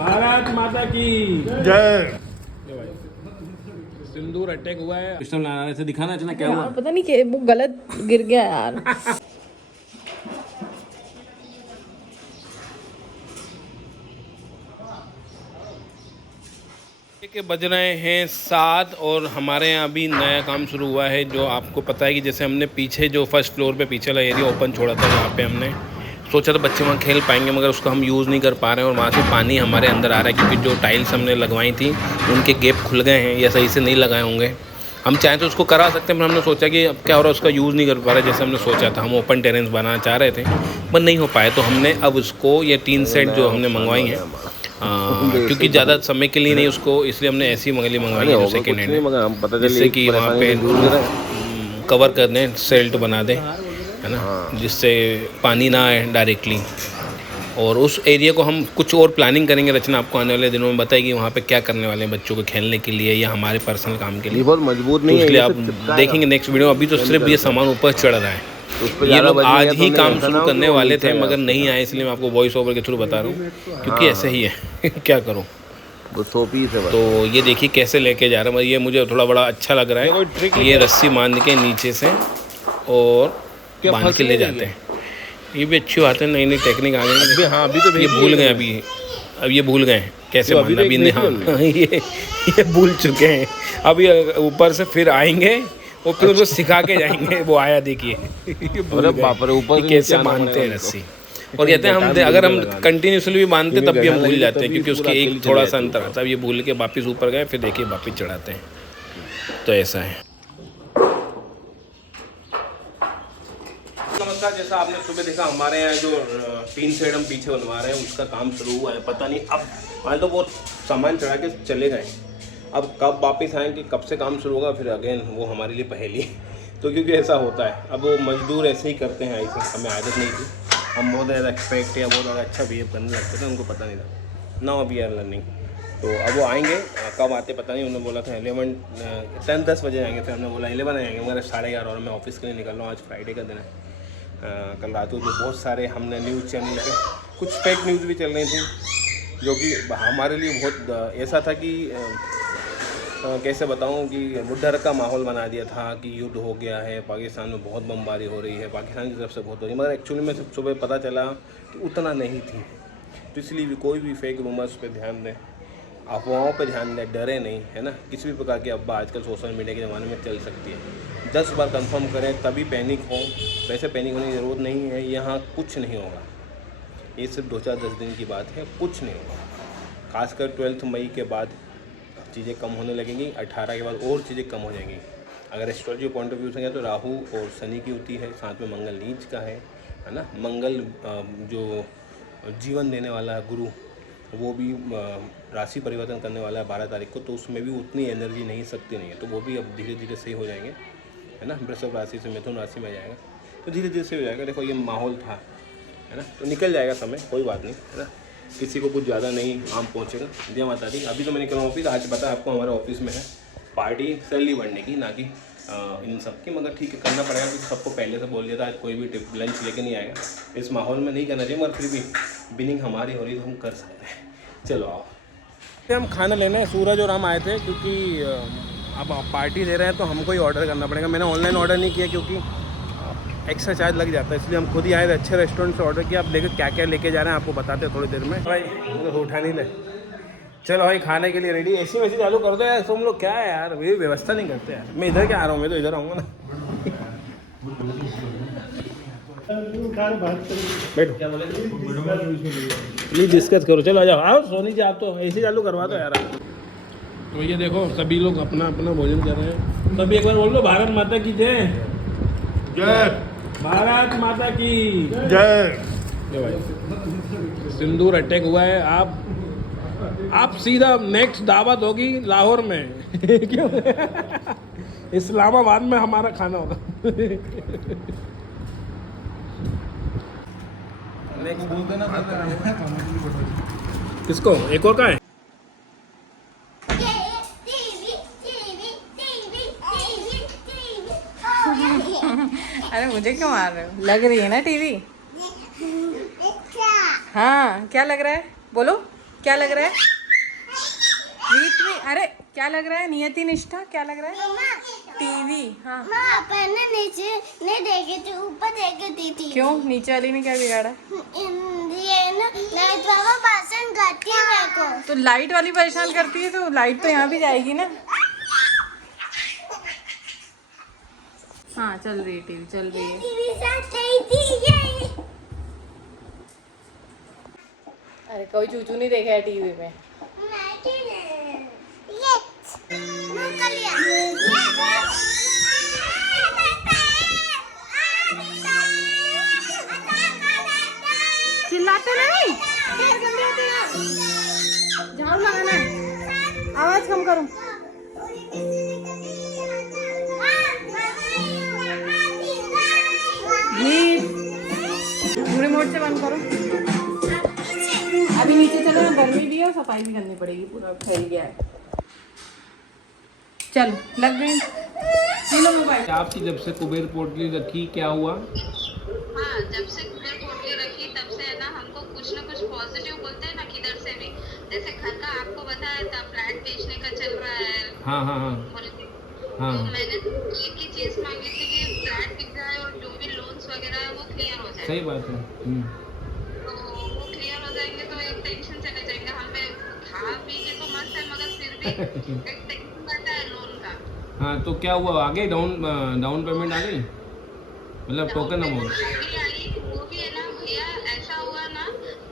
भारत माता की जय। सिंदूर अटैक हुआ है। पिस्टल लहराने से दिखाना चाहिए क्या हुआ। यार पता नहीं कि वो गलत गिर गया यार। के बज रहे हैं 7 और हमारे यहाँ अभी नया काम शुरू हुआ है। जो आपको पता है कि जैसे हमने पीछे जो फर्स्ट फ्लोर पे पीछे वाला एरिया ओपन छोड़ा था, वहाँ पे हमने सोचा था बच्चे वहाँ खेल पाएंगे, मगर उसको हम यूज़ नहीं कर पा रहे हैं और वहाँ से पानी हमारे अंदर आ रहा है क्योंकि जो टाइल्स हमने लगवाई थी उनके गेप खुल गए हैं या सही से नहीं लगाए होंगे। हम चाहें तो उसको करा सकते हैं, पर हमने सोचा कि अब क्या हो रहा है उसका यूज़ नहीं कर पा रहे जैसे हमने सोचा था। हम ओपन टेरेस बनाना चाह रहे थे पर नहीं हो पाए, तो हमने अब उसको ये टीन सेट जो हमने मंगवाई हैं क्योंकि ज़्यादा समय के लिए नहीं उसको, इसलिए हमने ऐसी मंगवाई है जो सेकेंड हैंड है, जिससे कि वहाँ पे कवर कर दें, सेल्ट बना दें, है ना, जिससे पानी ना आए डायरेक्टली। और उस एरिया को हम कुछ और प्लानिंग करेंगे, रचना आपको आने वाले दिनों में बताएगी वहाँ पे क्या करने वाले हैं बच्चों को खेलने के लिए या हमारे पर्सनल काम के लिए। बहुत मजबूत नहीं है, इसलिए आप देखेंगे नेक्स्ट वीडियो। अभी तो सिर्फ ये सामान ऊपर चढ़ रहा है। ये लोग आज ही काम शुरू करने वाले थे मगर नहीं आए, इसलिए मैं आपको वॉइस ओवर के थ्रू बता रहा हूँ क्योंकि ऐसे ही है क्या करूँ। तो ये देखिए कैसे लेके जा रहा है, ये मुझे थोड़ा बड़ा अच्छा लग रहा है। ये रस्सी बांध के नीचे से और बांध के ले जाते हैं। ये भी अच्छी बात है, नई नई टेक्निक आ गई। हाँ अभी तो ये भूल गए, अब ये भूल गए कैसे बांधना। अभी नहीं, हाँ ये भूल चुके हैं। अब ये ऊपर से फिर आएंगे और फिर उसको सिखा के जाएंगे। वो आया देखिए ऊपर कैसे बांधते हैं रस्सी। और कहते हैं हम अगर हम कंटिन्यूसली भी बांधते तब भी हम भूल जाते हैं क्योंकि उसके एक थोड़ा सा अंतर आता है। ये भूल के वापस ऊपर गए, फिर देखिए वापस चढ़ाते हैं, तो ऐसा है। नमस्कार, जैसा आपने सुबह देखा हमारे यहाँ जो टीन सेट हम पीछे बनवा रहे हैं उसका काम शुरू हुआ है। पता नहीं अब मान तो वो सामान चढ़ा के चले गए, अब कब वापस आएंगे, कब से काम शुरू होगा, फिर अगेन वो हमारे लिए पहेली। तो क्योंकि ऐसा होता है, अब वो मजदूर ऐसे ही करते हैं, ऐसे हमें आदत नहीं थी। हम बहुत ज़्यादा एक्सपेक्ट या बहुत ज़्यादा अच्छा बिहेव करने लगते थे, उनको पता नहीं था। Now we are learning. तो अब वो आएंगे, कब आते पता नहीं। उन्होंने बोला था 10 बजे आएंगे, फिर हमने बोला 11 आएंगे, मगर 11:30 और मैं ऑफिस के लिए निकल रहा हूँ। आज फ्राइडे का दिन है। कल रात को जो बहुत सारे हमने न्यूज़ चैनल पे कुछ फेक न्यूज़ भी चल रही थी जो कि हमारे लिए बहुत ऐसा था कि कैसे बताऊं कि डर का माहौल बना दिया था कि युद्ध हो गया है, पाकिस्तान में बहुत बमबारी हो रही है, पाकिस्तान की तरफ से बहुत हो रही है, मगर एक्चुअली में सुबह पता चला कि उतना नहीं थी। तो इसलिए भी कोई भी फेक रूमर्स पे ध्यान दें, अफवाहों पे ध्यान दें, डरे नहीं, है ना। किसी भी प्रकार की अफवाह आजकल सोशल मीडिया के ज़माने में चल सकती है। 10 बार कंफर्म करें तभी पैनिक हो। वैसे पैनिक होने की ज़रूरत नहीं है, यहाँ कुछ नहीं होगा। ये सिर्फ 2-4-10 दिन की बात है, कुछ नहीं होगा। खासकर 12 मई के बाद चीज़ें कम होने लगेंगी, 18 के बाद और चीज़ें कम हो जाएंगी। अगर एस्ट्रोलॉजी पॉइंट ऑफ व्यू से तो राहु और शनि की होती है, साथ में मंगल नीच का है ना। मंगल जो जीवन देने वाला है गुरु, वो भी राशि परिवर्तन करने वाला है 12 तारीख को, तो उसमें भी उतनी एनर्जी नहीं, शक्ति नहीं है, तो वो भी अब धीरे धीरे सही हो जाएंगे, है ना। वृषभ राशि से मिथुन राशि में जाएगा तो धीरे धीरे सही हो जाएगा। देखो ये माहौल था, है ना, तो निकल जाएगा समय, कोई बात नहीं, है ना। किसी को कुछ ज़्यादा नहीं आम पहुँचेगा। जय माता दी। अभी तो मैं निकल रहा हूँ ऑफिस। आज पता आपको हमारे ऑफिस में है पार्टी सैलरी बढ़ने की, ना कि इन सब की, मगर ठीक है करना पड़ेगा क्योंकि सबको पहले से बोल दिया था आज कोई भी लंच लेके नहीं आएगा। इस माहौल में नहीं करना चाहिए, मगर फिर भी बिनिंग हमारी हो रही है तो हम कर सकते हैं। चलो आओ, हम खाना लेने सूरज और हम आए थे क्योंकि अब पार्टी दे रहे हैं तो हमको ही ऑर्डर करना पड़ेगा। मैंने ऑनलाइन ऑर्डर नहीं किया क्योंकि एक्स्ट्रा चार्ज लग जाता है, इसलिए हम खुद ही आए थे। अच्छे रेस्टोरेंट से ऑर्डर किया। अब देखो क्या क्या लेके जा रहे हैं आपको बताते हैं थोड़ी देर में। भाई तो उठा नहीं ले, चलो भाई खाने के लिए रेडी। ऐसी वैसी चालू कर दो यार, तुम लोग क्या है यार, ये व्यवस्था नहीं करते यार। मैं इधर क्या आ रहा हूँ, मैं तो इधर आऊँगा ना। बैठो, नहीं डिस्कस करो, चलो आ जाओ। आओ सोनी जी, आप तो ऐसे चालू करवा दो यार। तो ये देखो सभी लोग अपना अपना भोजन कर रहे हैं। सभी एक बार बोल दो भारत माता की जय। जय। भारत माता की जय। भाई सिंदूर अटैक हुआ है। आप सीधा नेक्स्ट दावत होगी लाहौर में। क्यों? इस्लामाबाद में हमारा खाना होगा। किसको एक और का है? अरे मुझे क्यों मार रहे हो? लग रही है ना टीवी। हाँ क्या लग रहा है बोलो। क्या लग रहा है? रीत में, अरे क्या लग रहा है? नियति निष्ठा क्या लग रहा है? टीवी। हाँ माँ पहले नीचे नहीं देखी थी, ऊपर देखी थी। क्यों? नीचे वाली ने क्या बिगाड़ा? ये ना लाइट बाबा भाषण करती है मेरे को। तो लाइट वाली परेशान करती है, तो लाइट तो यहाँ भी जाएगी ना। हाँ चल रही है टीवी, चल रही है। टीवी साथ गई थी ये। अरे कोई चूचू नहीं देखा है टीवी में। ये मुंह कर लिया। चिल्लाते नहीं, झाड़ू लगाना है, आवाज कम करो। रिमोट से बंद करो। अभी नीचे चलो ना, गर्मी भी है और सफाई भी करनी पड़ेगी, पूरा फैल गया है। चल लग गई। लो मोबाइल। आपकी जब से कुबेर पोटली रखी क्या हुआ? हाँ, जब से कुबेर पोटली रखी तब से है ना, हमको कुछ ना कुछ पॉजिटिव बोलते हैं ना, किधर से भी। जैसे घर का आपको बताया था फ्लैट बेचने का चल रहा है। हाँ हाँ हाँ हाँ। तो मैंने एक ही चीज मांगी थी कि फ्लैट बिक जाए और जो भी लोन्स वगैरह है वो क्लियर हो जाए। सही बात है। तो वो क्लियर हो जाएंगे तो एक टेंशन चले जाएंगे। हमें खा पी के तो मस्त है, मगर फिर भी एक टेंशन रहता है लोन का। हाँ तो क्या हुआ आगे? डाउन पेमेंट आ गई, मतलब टोकन अमाउंट? अभी आई, वो भी है ना भैया, ऐसा हुआ ना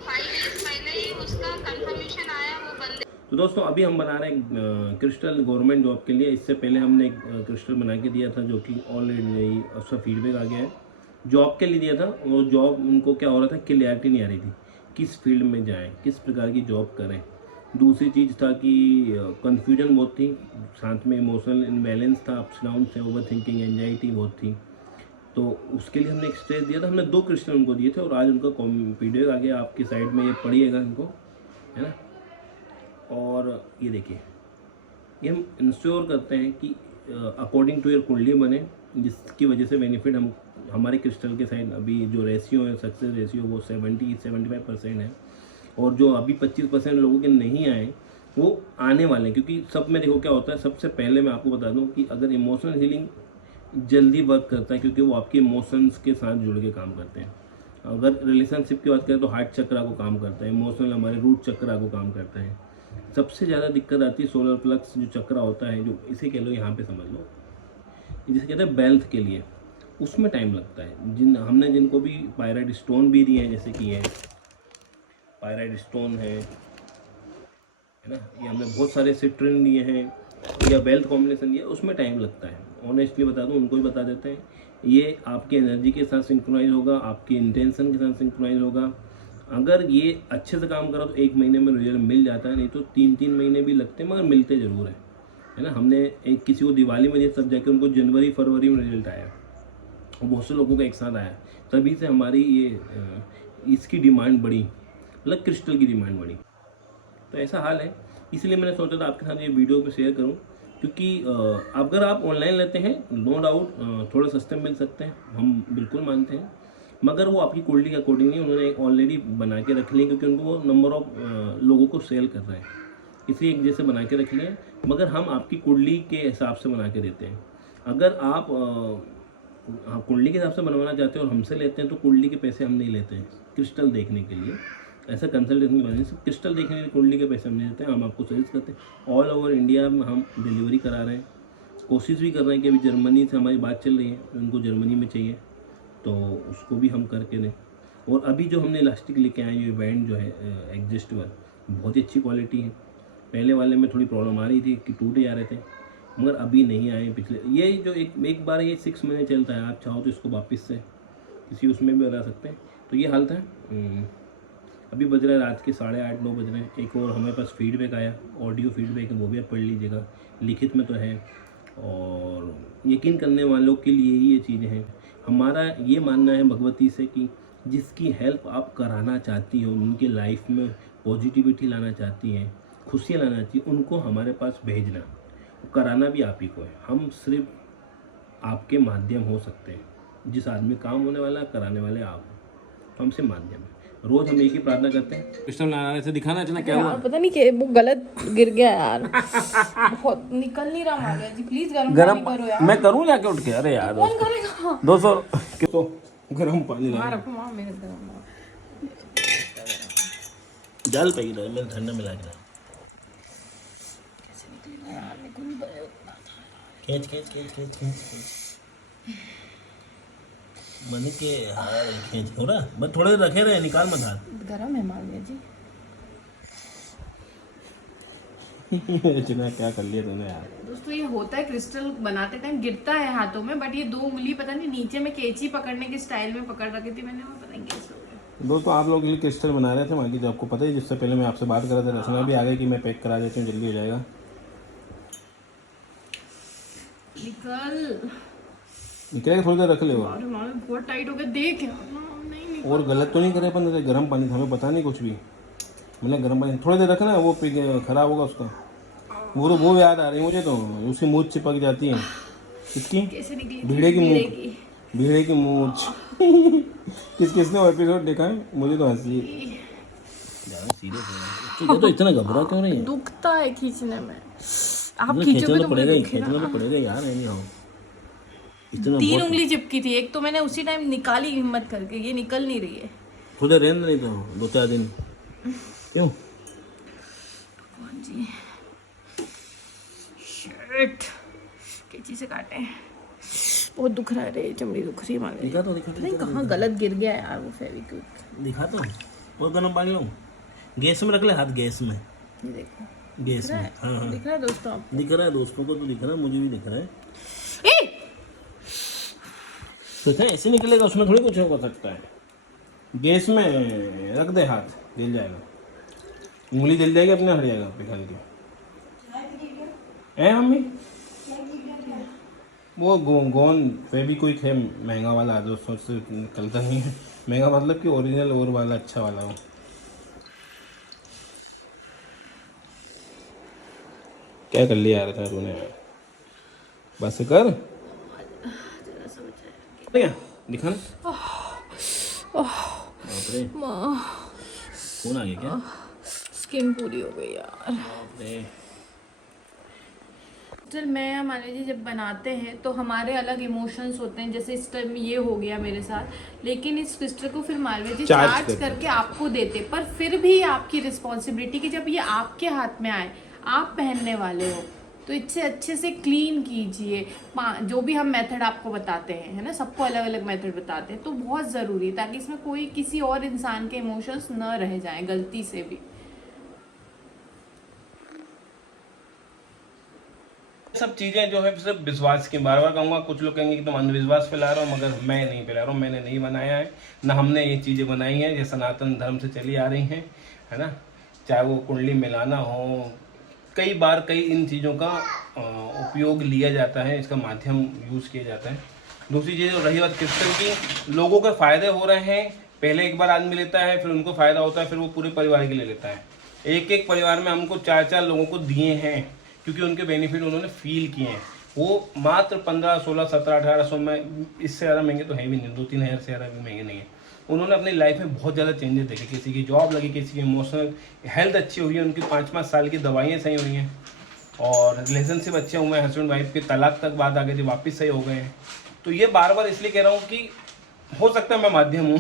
5 डेज पहले ही उसका कंफर्मेशन आया, वो बंदे। तो दोस्तों अभी हम बना रहे हैं क्रिस्टल गवर्नमेंट जॉब के लिए। इससे पहले हमने एक क्रिस्टल बना के दिया था जो कि ऑलरेडी उसका फीडबैक आ गया है। जॉब के लिए दिया था, और जॉब उनको क्या हो रहा था, क्लियरिटी नहीं आ रही थी किस फील्ड में जाएं, किस प्रकार की जॉब करें। दूसरी चीज़ था कि कन्फ्यूजन बहुत थी, साथ में इमोशनल इम्बैलेंस था, अप्स डाउन थे, ओवर थिंकिंग, एंजाइटी बहुत थी। तो उसके लिए हमने एक स्टेज दिया था, हमने 2 क्रिस्टल उनको दिए थे और आज उनका फीडबैक आ गया। आपकी साइड में ये पढ़िएगा इनको, है ना। और ये देखिए, ये हम इंश्योर करते हैं कि अकॉर्डिंग टू योर कुंडली बने, जिसकी वजह से बेनिफिट हम हमारे क्रिस्टल के साइड अभी जो रेशियो है, सक्सेस रेशियो, वो 70-75% है। और जो अभी 25% लोगों के नहीं आए वो आने वाले हैं, क्योंकि सब में देखो क्या होता है। सबसे पहले मैं आपको बता दूं कि अगर इमोशनल हीलिंग जल्दी वर्क करता है, क्योंकि वो आपके इमोशंस के साथ जुड़ के काम करते हैं। अगर रिलेशनशिप की बात करें तो हार्ट चक्रा को काम करता है, इमोशनल हमारे रूट चक्रा को काम करता है। सबसे ज़्यादा दिक्कत आती है सोलर प्लक्स जो चक्रा होता है, जो इसे कह लो, यहाँ पे समझ लो, जिसे कहते हैं वेल्थ के लिए, उसमें टाइम लगता है। जिनको भी पायराइड स्टोन भी दिए हैं, जैसे कि है पायराइड स्टोन है ना, ये हमने बहुत सारे सिट्रिन लिए हैं या वेल्थ कॉम्बिनेशन दिया, उसमें टाइम लगता है। ऑनेस्टली बता दूं, उनको भी बता देते हैं, ये आपकी एनर्जी के साथ सिंक्रोनाइज होगा, आपकी इंटेंशन के साथ सिंक्रोनाइज होगा। अगर ये अच्छे से काम करो तो 1 महीने में रिजल्ट मिल जाता है, नहीं तो 3-3 महीने भी लगते हैं, मगर मिलते ज़रूर है ना। हमने एक किसी को दिवाली में दिया, सब जाके उनको जनवरी-फरवरी में रिजल्ट आया, और बहुत से लोगों का एक साथ आया। तभी से हमारी ये इसकी डिमांड बढ़ी, मतलब क्रिस्टल की डिमांड बढ़ी। तो ऐसा हाल है, इसलिए मैंने सोचा था आपके साथ ये वीडियो पे शेयर करूं, क्योंकि अगर आप ऑनलाइन लेते हैं नो डाउट थोड़ा सस्ते मिल सकते हैं, हम बिल्कुल मानते हैं, मगर वो आपकी क्वालिटी के अकॉर्डिंग नहीं, उन्होंने ऑलरेडी बना के रख लिए, क्योंकि उनको वो नंबर ऑफ लोगों को सेल कर रहे हैं, इसलिए एक जैसे बना के रख लिए। मगर हम आपकी कुंडली के हिसाब से बना के देते हैं। अगर आप कुंडली के हिसाब से बनवाना चाहते हैं और हमसे लेते हैं, तो कुंडली के पैसे हम नहीं लेते हैं क्रिस्टल देखने के लिए। ऐसा कंसल्टेशन की बात, सिर्फ क्रिस्टल देखने के लिए कुंडली के पैसे हम नहीं देते हैं। हम आपको सजेस्ट करते हैं, ऑल ओवर इंडिया में हम डिलीवरी करा रहे हैं, कोशिश भी कर रहे हैं कि अभी जर्मनी से हमारी बात चल रही है, उनको जर्मनी में चाहिए तो उसको भी हम करके दें। और अभी जो हमने इलास्टिक लेके आए, ये बैंड जो है एग्जिस्टेबल, बहुत ही अच्छी क्वालिटी है। पहले वाले में थोड़ी प्रॉब्लम आ रही थी कि टूटे जा रहे थे, मगर अभी नहीं आए। पिछले ये जो एक बार ये 6 महीने चलता है, आप चाहो तो इसको वापस से किसी उसमें भी बना सकते हैं। तो ये हाल था। अभी बज रहा है रात के 8:30-9 बज रहे हैं। एक और हमारे पास फीडबैक आया, ऑडियो फीडबैक है, वो भी आप पढ़ लीजिएगा, लिखित में तो है। और यकीन करने वालों के लिए ही ये चीज़ें हैं। हमारा ये मानना है भगवती से कि जिसकी हेल्प आप कराना चाहती हो, उनके लाइफ में पॉजिटिविटी लाना चाहती हैं, खुशियाँ लाना चाहती हैं, उनको हमारे पास भेजना, कराना भी आप ही को है। हम सिर्फ आपके माध्यम हो सकते हैं। जिस आदमी काम होने वाला, कराने वाले आप, तो हमसे माध्यम है। रोज हम एक ही प्रार्थना करते हैं। क्रिस्टल नारायण से दिखाना चला क्या हुआ? यार पता नहीं कि वो गलत गिर गया यार। बहुत निकल नहीं रहा मालिया जी, प्लीज गर्म पानी करो यार। मैं करूँ जाके उठ के? अरे यार कौन करेगा? 200 तो गर्म पानी हाँ ला रखो माँ मेरे गर्म। जल पे ही रहे, मैंने ठंडा मिला के खींच खींच खींच खींच खींच मन के हाथ खींच हो रहा। बस थोड़े देर रखे रहे, निकाल मत हाथ। गरम है मालिया जी। इतना क्या कर लिया तूने यार। दोस्तों ये होता है, क्रिस्टल बनाते टाइम गिरता है हाथों में, बट ये 2 उंगली पता नहीं नीचे में कैंची पकड़ने के स्टाइल में पकड़ रखी थी मैंने, पता नहीं कैसे हो गया। दोस्तों आप लोग ये क्रिस्टल बना रहे थे बाकी जो आपको पता ही, जिससे पहले मैं आपसे बात कर रहा था, रचना भी आ गई कि मैं पैक करा देती हूँ, जल्दी हो जाएगा। निकलेगा, थोड़ी देर रख ले। अरे माँ बहुत टाइट हो गया, देख यार नहीं और गलत तो नहीं करे अपन, गर्म पानी था, हमें पता नहीं कुछ भी। मैंने गर्म पानी थोड़ी देर रखना, वो खराब होगा उसका। वो याद आ रही है मुझे, तो उसकी मूंछ चिपक जाती है। किसकी? कैसे निकली? भीड़े की मूंछ। किसने वो एपिसोड देखा है? मुझे तो हंसी सीरियस है। तो इतना घबरा क्यों रही है? दुखता है खींचने में। आप खींचना खींचोगे तो तो पड़ेगा ही, मुझे खींचना तो पड़ेगा यार। नहीं हो इतना 3 उंगली चिपकी थी, एक तो मैंने उसी टाइम निकाली हिम्मत करके, ये निकल नहीं रही है। खुद रहने नहीं तो 2-4 दिन क्यों? जी शिट, कैंची से काटे, बहुत दुख रहा है रे, चमड़ी दुख रही है हमारी। दिखा तो दिखा नहीं कहाँ गलत गिर गया यार वो फेविक्विक। दिखा तो। वो गर्म पानी हो, गैस में रख ले हाथ, गैस में। ये देखो गैस में। हाँ दिख रहा है दोस्तों आपको? दिख रहा है, दोस्तों को तो दिख रहा है, मुझे भी दिख रहा है। तो ऐसे निकलेगा, उसमें थोड़ी कुछ हो सकता है। गैस में रख दे हाथ, जल जाएगा, उंगली जल जाएगी, अपने हट जाएगा पिघल के। है मम्मी वो गोंद फेविक्विक है महंगा वाला, दोस्तों से निकलता नहीं है। महंगा मतलब कि ओरिजिनल और वाला अच्छा वाला हो। क्या कर लिया यार तूने? बस कर दिखा ना। कौन आ गया? क्या स्किन पूरी हो गई यार। चल मैं हमारे जी जब बनाते हैं तो हमारे अलग इमोशंस होते हैं, जैसे इस टाइम ये हो गया मेरे साथ, लेकिन इस क्रिस्टल को फिर मालवीय जी चार्ज करके आपको देते, पर फिर भी आपकी रिस्पॉन्सिबिलिटी कि जब ये आपके हाथ में आए, आप पहनने वाले हो, तो इससे अच्छे से क्लीन कीजिए। जो भी हम मेथड आपको बताते हैं, है ना, सबको अलग अलग मेथड बताते हैं, तो बहुत ज़रूरी है ताकि इसमें कोई किसी और इंसान के इमोशंस न रह जाएं गलती से भी। सब चीज़ें जो है सिर्फ विश्वास की, बार बार कहूँगा, कुछ लोग कहेंगे कि तुम अंधविश्वास फैला रहे हो, मगर मैं नहीं फैला रहा हूँ। मैंने नहीं बनाया है, ना हमने ये चीज़ें बनाई हैं, ये सनातन धर्म से चली आ रही हैं, है ना। चाहे वो कुंडली मिलाना हो, कई बार कई इन चीज़ों का उपयोग लिया जाता है, इसका माध्यम यूज़ किया जाता है। दूसरी चीज़ रही बात क्रिस्टल की, लोगों के फ़ायदे हो रहे हैं। पहले एक बार आदमी लेता है, फिर उनको फ़ायदा होता है, फिर वो पूरे परिवार के लिए लेता है। एक परिवार में हमको 4 लोगों को दिए हैं, क्योंकि उनके बेनिफिट उन्होंने फील किए हैं। वो मात्र 15, 16, 17, 1800 में, इससे ज़्यादा महंगे तो है भी नहीं, 2-3 हज़ार से ज़्यादा भी महंगे नहीं है। उन्होंने अपनी लाइफ में बहुत ज़्यादा चेंजेस देखे। किसी की जॉब लगी, किसी की इमोशनल हेल्थ अच्छी हुई है, उनकी 5-5 साल की दवाइयाँ सही हुई हैं, और रिलेशनशिप अच्छे हुए हैं, हस्बैंड वाइफ के तलाक तक बात आ गई थी, वापस सही हो गए हैं। तो ये बार बार इसलिए कह रहा हूँ कि हो सकता है मैं माध्यम हूँ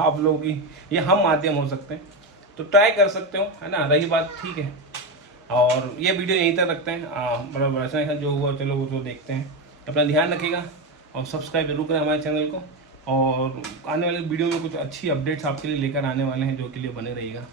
आप लोगों की, ये हम माध्यम हो सकते हैं, तो ट्राई कर सकते हो, है ना। रही बात, ठीक है, और ये वीडियो यहीं तक रखते हैं। बड़ा अच्छा जो हुआ चलो वो तो देखते हैं। अपना ध्यान रखिएगा और सब्सक्राइब जरूर करें हमारे चैनल को, और आने वाले वीडियो में कुछ अच्छी अपडेट्स आपके लिए लेकर आने वाले हैं, जो के लिए बने रहिएगा।